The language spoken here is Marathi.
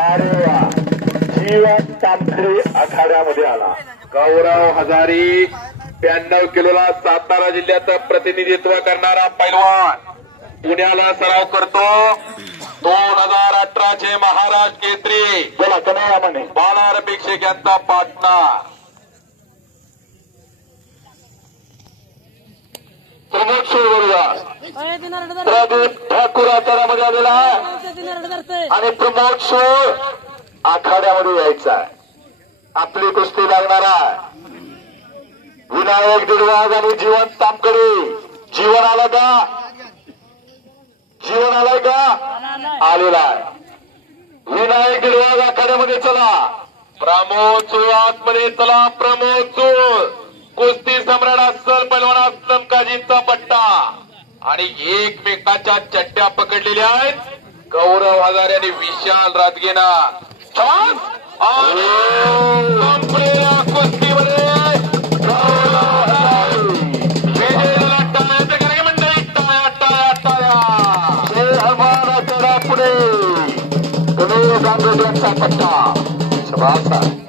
अरे वा, जीवन तांबरे आखाड्यामध्ये आला. गौरव हजारी 92 किलोला सातारा जिल्ह्याचं प्रतिनिधित्व करणारा पैलवान पुण्याला सराव करतो. 2018 चे महाराष्ट्र केसरी बोला कन्हैया म्हणे बाळा भिक्षेक यांचा पार्टनर प्रमोद शिरवडकर प्रदीप ठाकूर आखाड्यामध्ये आलेला आहे आणि प्रमोद शिर आखाड्यामध्ये यायचा आहे. आपली कुस्ती लागणार आहे. विनायक दिडवाग आणि जीवन तामकडे. जीवन आला का? जीवन आलाय का? आलेला आहे. विनायक दिडवाग आखाड्यामध्ये चला. प्रमोद चूळ आतमध्ये चला. प्रमोद चूळ कुस्ती सम्राट अस्सल पैलवान असलम काजींचा पट्टा आणि एकमेकाच्या चड्ड्या पकडलेल्या आहेत. गौरव हजारे आणि विशाल राजगेना छान आणि संपलेल्या कुस्तीमध्ये गौरव हजारे विजयाला टाळ्याचे करे मंडळी. टाळ्या टाळ्या टाळ्या. हनुमानाच्या पुढे गणेश गांगोट्यांचा पट्टा. शबास.